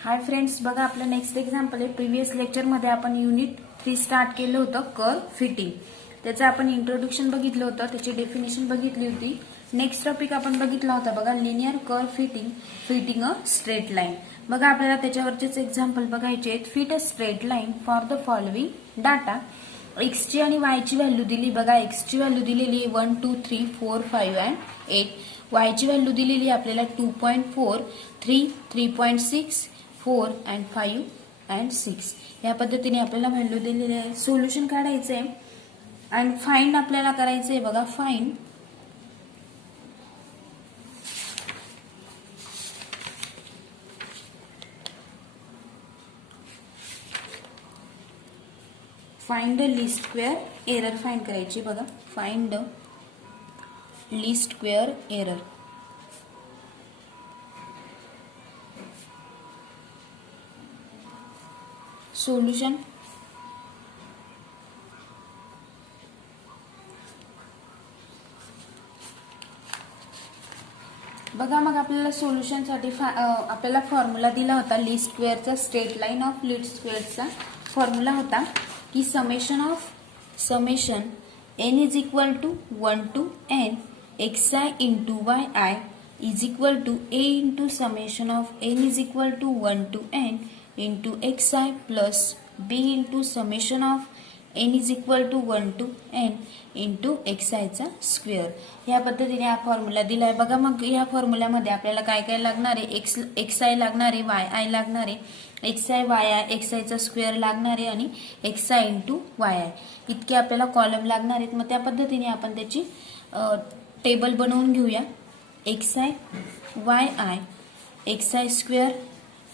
Hi friends, बघा आपलं next example आहे. प्रिव्हियस लेक्चरमध्ये आपण युनिट 3 स्टार्ट केलं होतं, कर्व फिटिंग. त्याचं आपण इंट्रोडक्शन बघितलं होतं, त्याची डेफिनेशन बघितली होती. नेक्स्ट टॉपिक आपण बघितला होता बघा, linear curve fitting a straight line. बघा आपल्याला त्याच्यावरचेच एक्झाम्पल बघायचे आहेत. Fit a straight line for the following data. एक्सची आणि वायची व्हॅल्यू दिली. बघा एक्सची व्हॅल्यू दिलेली 1 2 3 4 5 अँड 8. वायची व्हॅल्यू दिलेली आपल्याला 2.4 3 3.6 4 अँड 5 अँड 6. या पद्धतीने आपल्याला व्हॅल्यू दिलेली आहे. सोल्युशन काढायचं आहे आणि फाइंड आपल्याला करायचं आहे. बघा find the least square error find करायची. बघा find the least square error. Solution बघा, मग आपल्याला सोल्युशन साठी आपल्याला फॉर्म्युला दिला होता लीस्ट स्क्वेअरचा. स्ट्रेट लाईन ऑफ लीस्ट स्क्वेअरचा फॉर्म्युला होता की summation n is equal to 1 to n xi into yi is equal to a into summation of n is equal to 1 to n into xi plus b into summation of n is equal to 1 to n into xi चा square. या पद्धतीने हा formula दिलाय. बघा मग या फॉर्म्युल्यामध्ये आपल्याला काय काय लागणार आहे. xi लागणार आहे, yi लागणार आहे, xi yi xi चा स्क्वेअर लागणार आहे आणि xi इंटू yi इतके आपल्याला कॉलम लागणार आहेत. मग त्या पद्धतीने आपण त्याची टेबल बनवून घेऊया. xi yi xi square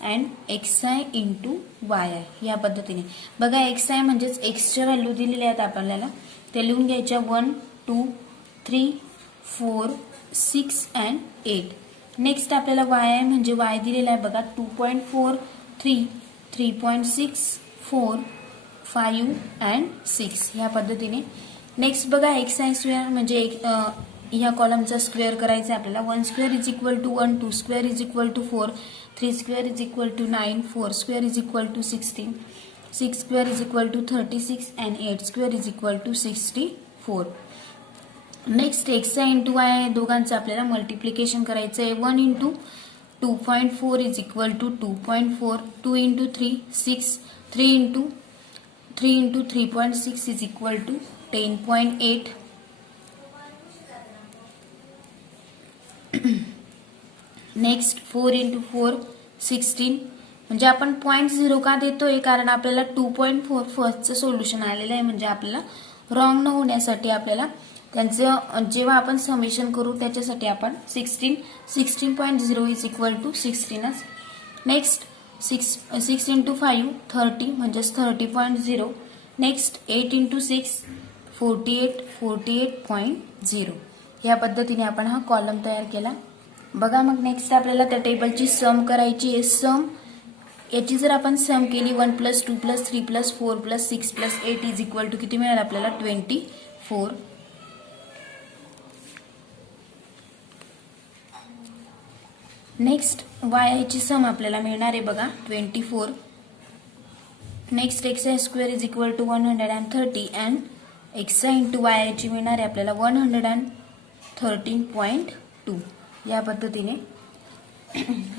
and xi into yi या पद्धतीने. बघा xi म्हणजेच एक्सच्या व्हॅल्यू दिलेल्या आहेत आपल्याला, ते लिहून घ्यायच्या 1 2 3 4 6 अँड 8. नेक्स्ट आपल्याला yi म्हणजे y दिलेला आहे. बघा 2.4 3 3.6 4 5 अँड 6 या पद्धतीने. नेक्स्ट बघा xi स्क्वेअर म्हणजे या कॉलमचा स्क्वेअर करायचा आहे आपल्याला. 1 square is equal to 1, 2 square is equal to 4, 3 square is equal to 9, 4 square is equal to 16, 6 square is equal to 36 and 8 square is equal to 64. Next xi into y दोघांचं आपल्याला multiplication करायचं आहे. 1 into 2.4 is equal to 2.4, 2 into 3 6, 3 into 3.6 is equal to 10.8. Next 4 into 4 16. म्हणजे आपण 0.0 का देतोय, कारण आपल्याला 2.4 फर्स्टचं सोल्युशन आलेलं आहे. म्हणजे आपल्याला रॉंग न होण्यासाठी आपल्याला त्यांचं जेव्हा आपण समेशन करू त्याच्यासाठी आपण 16.0 इज इक्वल टू 16च. नेक्स्ट 6 इंटू 5 30 म्हणजेच 30.0. Next 8 into 6 48.0. या पद्धतीने आपण हा कॉलम तयार केला. बघा मग नेक्स्ट आपल्याला त्या टेबलची सम करायची आहे. सम याची जर आपण सम केली 1 plus 2 plus 3 plus 4 plus 6 plus 8 is equal to किती मिळेल आपल्याला 24. नेक्स्ट y ची सम आपल्याला मिळणार आहे बघा 24. Next xi square is equal to 130 and xi into y ची मिळणार आहे आपल्याला 113.2 या पद्धतीने.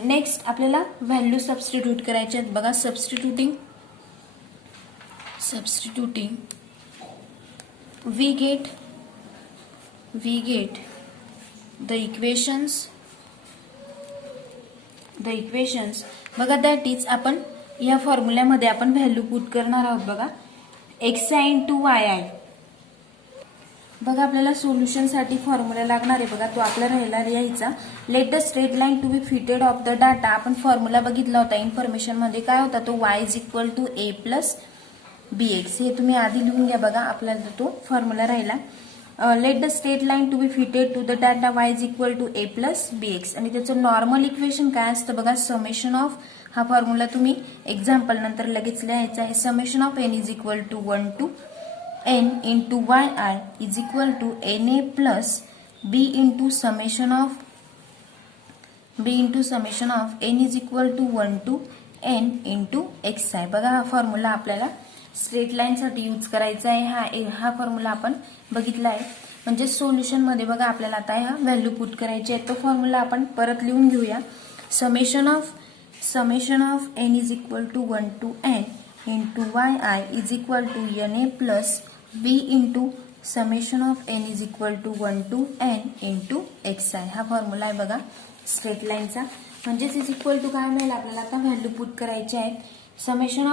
नेक्स्ट आपल्याला व्हॅल्यू सबस्टिट्यूट करायचे आहेत. बघा substituting we get the equations. बघा दॅट इज आपण या फॉर्म्युल्यामध्ये आपण व्हॅल्यू पुट करणार आहोत. बघा xi इंटू yi. बघा आपल्याला सोल्युशन साठी फॉर्म्युला लागणार आहे. बघा तो आपल्याला राहिला लिहायचा. Let the straight line to be fitted of the data. आपण फॉर्म्युला बघितला होता इन्फॉर्मेशन मध्ये. काय होता तो y is equal to a plus bx. हे तुम्ही आधी लिहून घ्या. बघा आपल्याला तो फॉर्म्युला राहिला. Let the straight line to be fitted to the data y is equal to a plus bx. आणि त्याचं नॉर्मल इक्वेशन काय असतं बघा, समेशन ऑफ. हा फॉर्म्युला तुम्ही एक्झाम्पल नंतर लगेच लिहायचा आहे. Summation of n is equal to 1 to n into yi is equal to na plus b into summation of n is equal to 1 to n into x i. बघा हा formula आपल्याला straight लाईनसाठी use करायचा आहे. हा formula आपण बघितला आहे. म्हणजे सोल्युशनमध्ये बघा आपल्याला आता ह्या व्हॅल्यू पुट करायची आहे. तो फॉर्म्युला आपण परत लिहून घेऊया. Summation of n is equal to 1 to n into y i is equal to n a plus b into summation of n is equal to 1 to n into x i. हा formula आहे बघा straight लाईनचा. म्हणजेच is equal to काय मिळेल आपल्याला आता value put करायचे आहेत. समेशन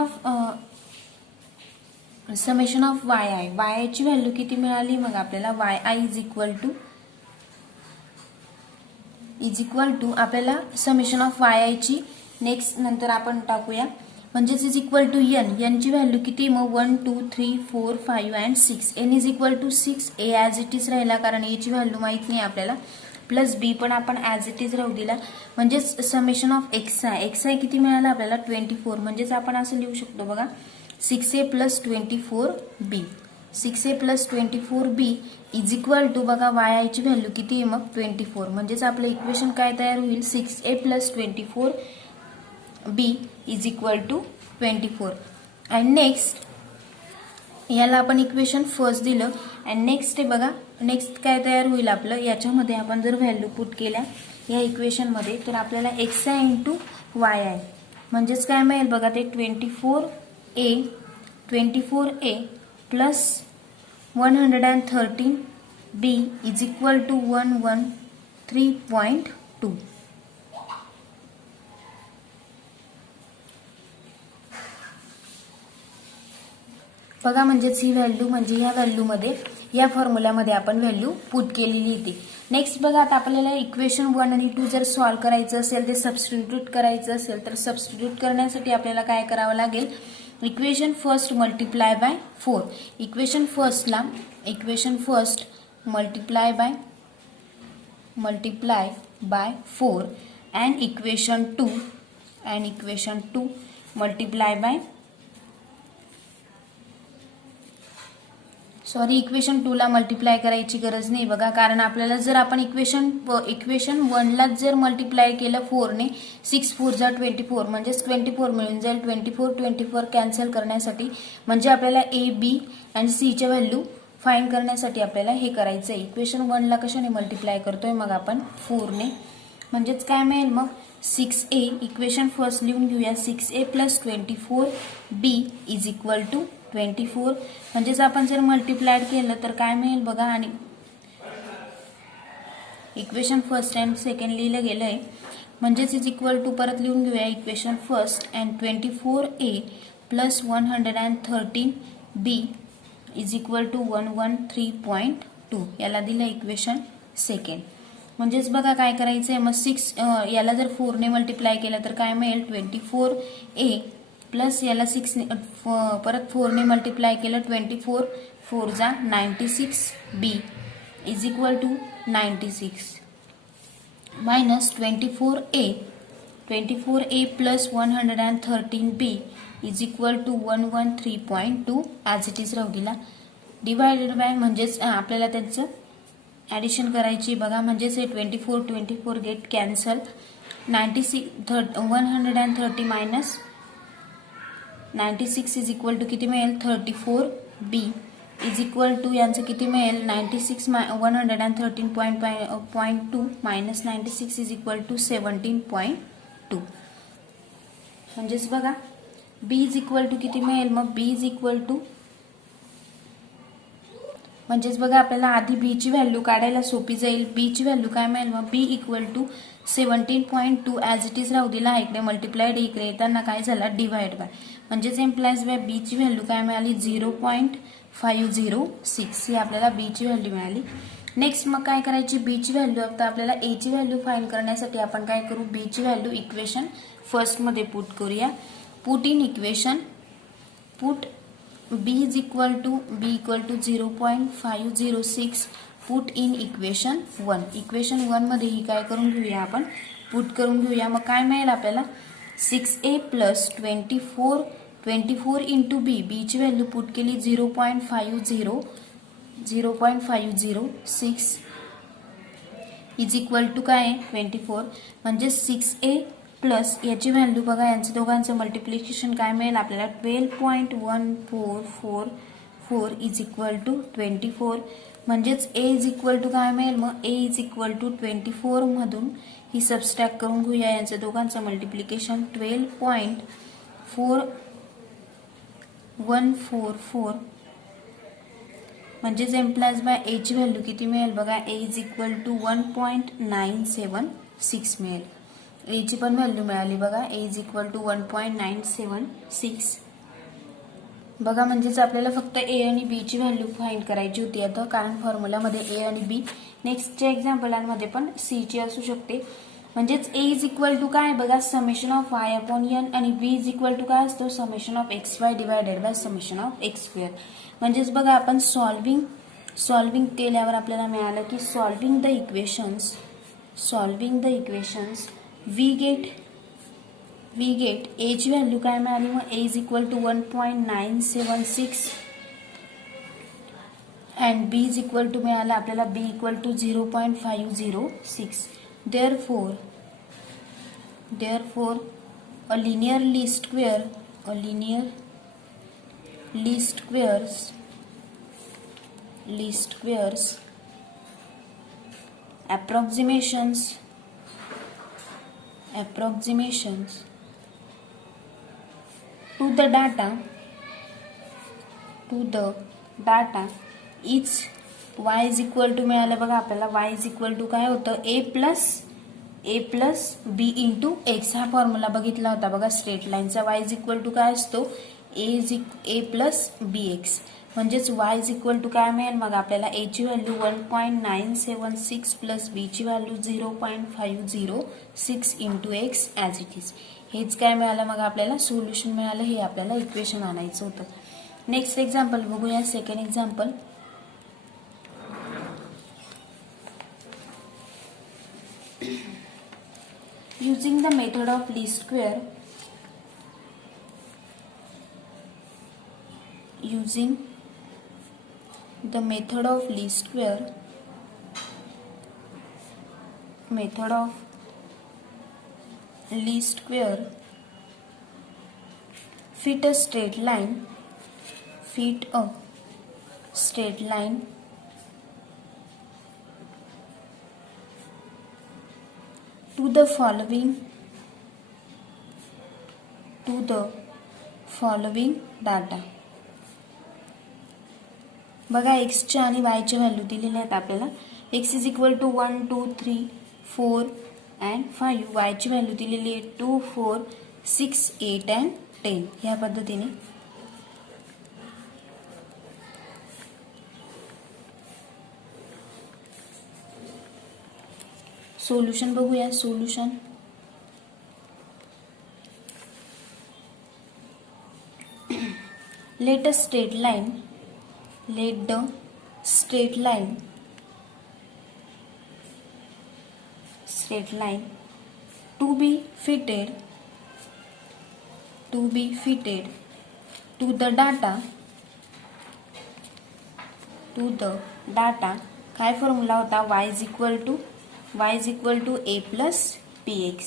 ऑफ वाय आय ची व्हॅल्यू किती मिळाली मग आपल्याला y i is equal to आपल्याला समेशन ऑफ वाय आय ची नेक्स्ट नंतर आपण टाकूया. म्हणजेच इज इक्वल टू एन ची व्हॅल्यू किती मग 1 2 3 4 5 and 6. N is equal to 6. A as it is राहिला कारण ए ची व्हॅल्यू माहित नाही आपल्याला. प्लस बी पण आपण ॲज इट इज राहू दिला. म्हणजेच समेशन ऑफ एक्स आय किती मिळाला आपल्याला 24. म्हणजेच आपण असं लिहू शकतो बघा 6a plus 24b. 6a plus 24b is equal to बघा वाय आय ची व्हॅल्यू किती आहे मग 24. म्हणजेच आपलं इक्वेशन काय तयार होईल 6a plus 24b is equal to 24. And next याला आपण इक्वेशन फर्स्ट दिलं. अँड नेक्स्ट आहे बघा नेक्स्ट काय तयार होईल आपलं याच्यामध्ये आपण जर व्हॅल्यू पुट केल्या या इक्वेशनमध्ये तर आपल्याला x i into y I म्हणजेच काय मिळेल बघा ते 24a plus 113b is equal to 113.2. बघा म्हणजेच ही व्हॅल्यू म्हणजे ह्या व्हॅल्यूमध्ये या फॉर्म्युल्यामध्ये आपण व्हॅल्यू पुट केलेली होती. नेक्स्ट बघा आता आपल्याला इक्वेशन 1 आणि 2 जर सॉल्व्ह करायचं असेल ते सबस्टिट्यूट करायचं असेल तर सबस्टिट्यूट करण्यासाठी आपल्याला काय करावं लागेल equation first multiply by 4. Equation first multiply by 4 and equation 2 multiply by equation 2 ला मल्टिप्लाय करायची गरज नाही बघा कारण आपल्याला जर आपण इक्वेशन 1 ला जर मल्टिप्लाय केलं 4 ने 6 4 जा 24 म्हणजेच 24 मिळून जाईल. 24 कॅन्सल करण्यासाठी म्हणजे आपल्याला ए बी आणि सी च्या व्हॅल्यू फाइंड करण्यासाठी आपल्याला हे करायचं आहे. इक्वेशन 1 ला कशाने मल्टिप्लाय करतोय मग आपण 4 ने. म्हणजेच काय मिळेल मग 6a इक्वेशन फर्स्ट लिहून घेऊया 6a plus 24b is equal to 24. म्हणजेच आपण जर मल्टिप्लाय केलं तर काय मिळेल बघा आणि इक्वेशन फर्स्ट अँड सेकंड लिहिलं गेलं आहे. म्हणजेच इज इक्वल टू परत लिहून घेऊया equation first and 24a plus 113b is equal to 113.2 याला दिलं इक्वेशन सेकंड. म्हणजेच बघा काय करायचं आहे मग 6 याला जर 4 ने मल्टिप्लाय केलं तर काय मिळेल 24a प्लस याला 6 ने परत 4 ने मल्टिप्लाय केलं 24 4 जा 96b is equal to 96 minus 24a plus 113b is equal to 113.2 as it is राहू दिला. डिवायडेड बाय म्हणजेच आपल्याला त्याचं ॲडिशन करायची बघा म्हणजेच हे 24 get cancel 130 minus 96 is equal to किती मिळेल 34b इज इक्वल टू यांचं किती मिळेल 96 113.2 मायनस 96 इज इक्वल टू 17.2. म्हणजेच बघा b इज इक्वल टू किती मिळेल मग b इज इक्वल टू म्हणजेच बघा आपल्याला आधी b ची व्हॅल्यू काढायला सोपी जाईल. b ची व्हॅल्यू काय मिळेल मग b equal to 17.2 as it is राहू दिला. इकडे मल्टिप्लाइड इकडे येताना काय झाला डिवाइड बाय म्हणजेच एम्प्लाइज बाय b ची व्हॅल्यू काय मिळाली 0.506 ही आपल्याला b ची व्हॅल्यू मिळाली. नेक्स्ट मग काय करायची b ची व्हॅल्यू आता आपल्याला a ची व्हॅल्यू फाइंड करण्यासाठी आपण काय करू b ची व्हॅल्यू इक्वेशन फर्स्ट मध्ये पुट करूया. Put in equation put b is equal to 0.506 put in equation 1. Equation 1 मध्ये ही काय करून घेऊया आपण पुट करून घेऊया. मग काय मिळेल आपल्याला 6a प्लस 24 इंटू b ची व्हॅल्यू पुट केली 0.506 इज इक्वल टू काय 24 म्हणजे 6a प्लस याची व्हॅल्यू बघा, यांचं दोघांचं मल्टिप्लिकेशन काय मिळेल आपल्याला 12.1444 इज इक्वल टू 24. म्हणजेच ए इज इक्वल टू काय मिळेल मग, ए इज इक्वल टू 24 मधून ही सबस्ट्रॅक्ट करून घेऊया यांचं दोघांचं मल्टिप्लिकेशन 12.4144 म्हणजेच एम्प्लाइज बाय ए ची व्हॅल्यू किती मिळेल बघा, ए इज इक्वल टू 1.976 मिळेल. ए ची पण व्हॅल्यू मिळाली बघा, ए इज इक्वल टू 1.976 बघा. म्हणजेच आपल्याला फक्त ए आणि बी ची व्हॅल्यू फाइंड करायची होती आता, कारण फॉर्म्युलामध्ये ए आणि बी. नेक्स्टच्या एक्झाम्पलांमध्ये पण सी ची असू शकते. म्हणजेच ए इज इक्वल टू काय बघा, summation of Y upon N, आणि बी इज इक्वल टू काय असतो, summation of X Y divided by summation of X square. म्हणजेच बघा आपण सॉल्विंग केल्यावर आपल्याला मिळालं की solving the equations we get A ची व्हॅल्यू काय मिळाली मग, A is equal to 1.976 and B is equal to मिळाला आपल्याला B equal to 0.506. therefore a linear least squares approximations to the data is y is equal to मिळालं बघा आपल्याला, y is equal to काय होतं, a plus b into x. हा formula बघितला होता बघा स्ट्रेट लाईनचा. y is equal to काय असतो, a प्लस बी एक्स. म्हणजेच y is equal to काय मिळेल मग आपल्याला, a ची व्हॅल्यू 1.976 प्लस b ची value 0.506 into x as it is. हेच काय मिळालं मग आपल्याला, सोल्युशन मिळालं. हे आपल्याला इक्वेशन आणायचं होतं. नेक्स्ट एक्झाम्पल बघूया, second example. Using the method of least square, fit a straight line to the following data. बघा एक्सच्या आणि वायच्या व्हॅल्यू दिलेल्या आहेत आपल्याला. X is equal to 1 2 3 4 and 5. वायची व्हॅल्यू दिलेली आहे 2 4 6 8 अँड 10. या पद्धतीने सोल्युशन बघूया. Solution, let the straight line to be fitted to the data काय फॉर्म्युला होता, y is equal to a plus bx.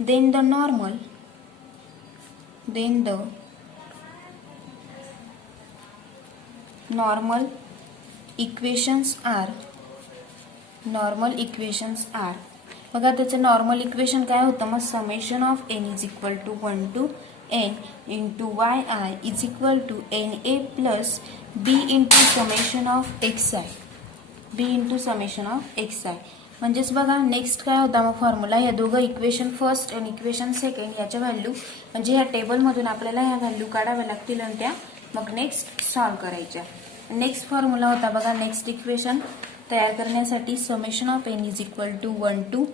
then the normal equations are बघा त्याचं नॉर्मल इक्वेशन काय होतं मग, summation of n is equal to 1 to n into y i is equal to n a plus b into summation of x i. म्हणजेच बघा next काय होता मग फॉर्म्युला, या दोघं इक्वेशन फर्स्ट आणि इक्वेशन सेकंड याच्या व्हॅल्यू म्हणजे ह्या टेबलमधून आपल्याला ह्या व्हॅल्यू काढाव्या लागतील आणि त्या मग नेक्स्ट सॉल्व्ह करायच्या. नेक्स्ट फॉर्म्युला होता बघा, नेक्स्ट इक्वेशन तयार करण्यासाठी summation of n is equal to 1 to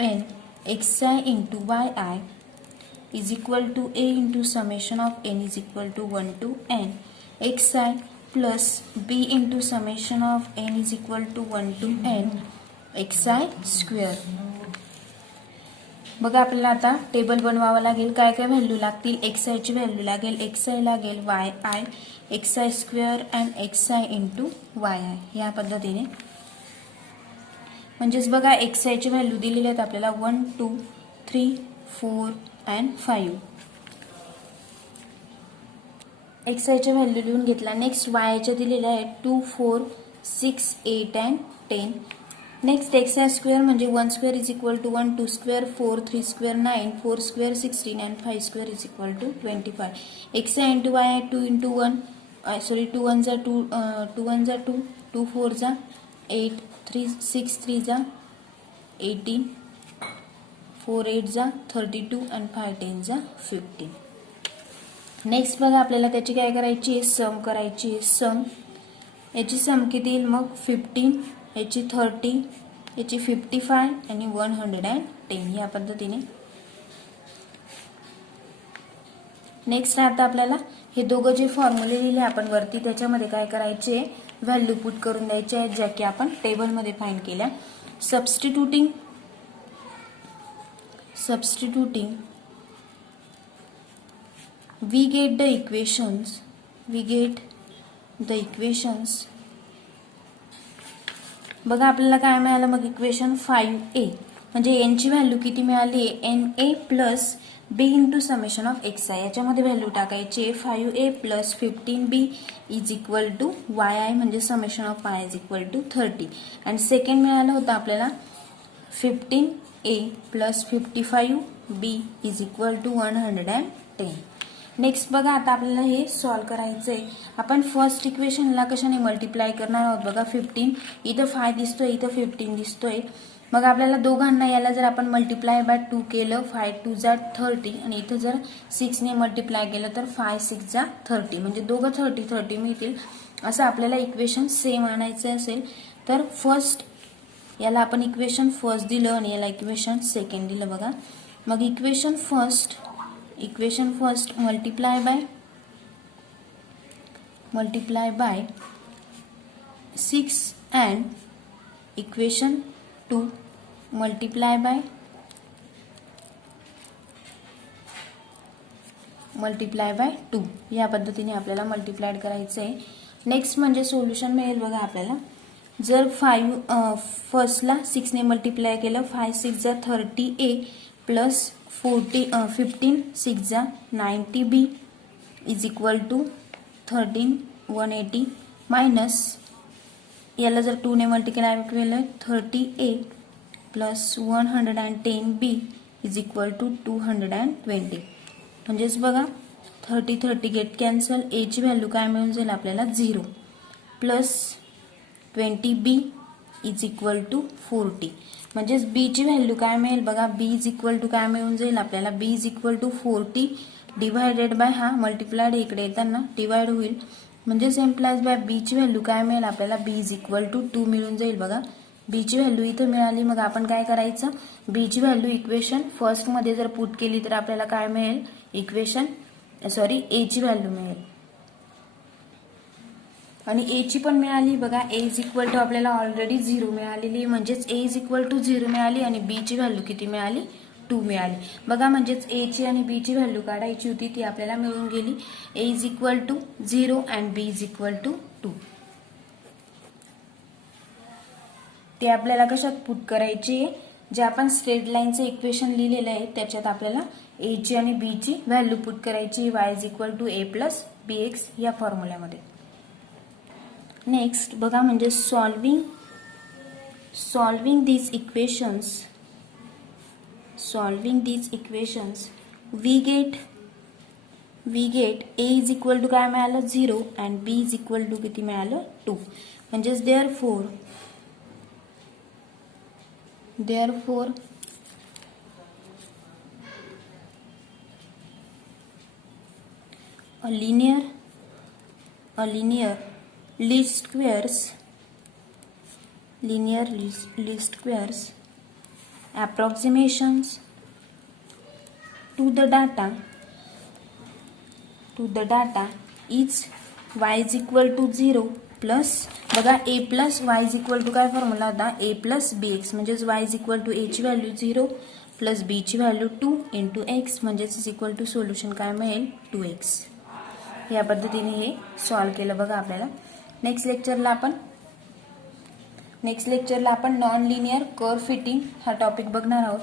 n x i into y i is equal to a into summation of n is equal to 1 to n x i plus b into summation of n is equal to 1 to n x i square. बघा आपल्याला आता table बनवावं लागेल. काय काय value लागतील, X I ची value लागेल, एक्स आय लागेल Y I, x i square and x i into y I. या पद्धतीने म्हणजेच बघा एक्स आय ची व्हॅल्यू दिलेली आहेत आपल्याला 1 2 3 4 and 5. xi च्या व्हॅल्यू लिहून घेतला. नेक्स्ट yच्या दिलेल्या आहे 2, 4, 6, 8 and 10. नेक्स्ट xi स्क्वेअर म्हणजे 1 square is equal to 1, 2 square 4, 3 square 9, 4 square 16 and 5 square is equal to 25. xi into y 2 into 1 2 1 जा 2 2 1 जा 2 2 4 जा 8 3 6 3 जा 18 4 8 जा 32 and 5 10 जा 15. नेक्स्ट बघा आपल्याला त्याची काय करायची आहे, सम करायची आहे. सम याची सम किती येईल मग 15, याची 30, याची 55 आणि 110 या पद्धतीने. नेक्स्ट आता आपल्याला हे दोघं जे फॉर्म्युले लिहिले आपण वरती त्याच्यामध्ये काय करायचे, व्हॅल्यू पुट करून द्यायचे आहेत ज्या की आपण टेबलमध्ये फाइंड केल्या. Substituting we get the equations. बघा आपल्याला काय मिळालं मग इक्वेशन 5a म्हणजे n ची व्हॅल्यू किती मिळाली, na plus b into summation of xi. याच्यामध्ये व्हॅल्यू टाकायची 5a plus 15b is equal to yi म्हणजे summation of y is equal to 30. आणि सेकंड मिळालं होतं आपल्याला 15a plus 55b is equal to 110. Next बघा आता आपल्याला हे सॉल्व करायचंय. आपण फर्स्ट इक्वेशनला कशाने मल्टिप्लाय करणार आहोत बघा. 15 इथं 5 दिसतोय, इथं 15 दिसतोय. मग आपल्याला दोघांना याला जर आपण मल्टिप्लाय बाय 2 केलं 5 2 जा 30 आणि इथं जर 6 ने मल्टिप्लाय केलं तर 5 6 जा 30 म्हणजे दोघं 30 30 मिळतील. असं आपल्याला इक्वेशन सेम आणायचं असेल तर फर्स्ट याला आपण इक्वेशन फर्स्ट दिलं आणि याला इक्वेशन सेकंड दिलं बघा. मग equation first multiply by 6 and equation 2 multiply by multiply by 2 या पद्धतीने आपल्याला मल्टिप्लाइड करायचं आहे. नेक्स्ट म्हणजे सोल्युशन मिळेल बघा आपल्याला. जर 5 फर्स्टला 6 ने मल्टिप्लाय केलं 5 6 जा 30a प्लस 15 6 जा 90b is equal to 13 180 minus याला जर 2 ने मल्टिप्लाय केलं 30a plus 110b is equal to 220. म्हणजेच बघा 30 30 गेट कॅन्सल, a ची व्हॅल्यू काय मिळून जाईल आपल्याला 0 plus 20b is equal to 40. म्हणजेच b ची व्हॅल्यू काय मिळेल बघा. b इज इक्वल टू काय मिळून जाईल आपल्याला, b is equal to 40 divided by हा मल्टिप्लाइड इकडे येताना डिवाइड होईल. म्हणजेच एम्प्लाइज बाय b ची व्हॅल्यू काय मिळेल आपल्याला, b इज इक्वल टू 2 मिळून जाईल बघा. b ची व्हॅल्यू इथं मिळाली. मग आपण काय करायचं, b ची व्हॅल्यू इक्वेशन फर्स्ट मध्ये जर पुट केली तर आपल्याला काय मिळेल, a ची व्हॅल्यू मिळेल. आणि a ची पण मिळाली बघा. a इज इक्वल टू आपल्याला ऑलरेडी 0 मिळालेली म्हणजेच a इज इक्वल टू 0 मिळाली आणि b ची व्हॅल्यू किती मिळाली 2 मिळाली बघा. म्हणजेच a ची आणि b ची व्हॅल्यू काढायची होती ती आपल्याला मिळून गेली. a is equal to 0 and b is equal to 2. ते आपल्याला कशात पुट करायची, जे आपण स्ट्रेट लाईनचं इक्वेशन लिहिलेलं आहे त्याच्यात आपल्याला a ची आणि b ची व्हॅल्यू पुट करायची. y is equal to a plus bx या फॉर्म्युल्यामध्ये. नेक्स्ट बघा म्हणजे solving these equations we get a is equal to काय मिळालं 0 and b is equal to किती मिळालं 2. म्हणजेच therefore a linear least squares approximations to the data is y is equal to 0 plus बघा a प्लस y is equal to काय formula होता, a plus bx म्हणजेच y is equal to a ची value 0 plus b ची value 2 into x म्हणजेच is equal to solution काय मिळेल 2x. या पद्धतीने हे सॉल्व केलं बघा आपल्याला. नेक्स्ट लेक्चरला आपण नॉन लिनियर कर्व फिटिंग हा टॉपिक बघणार आहोत.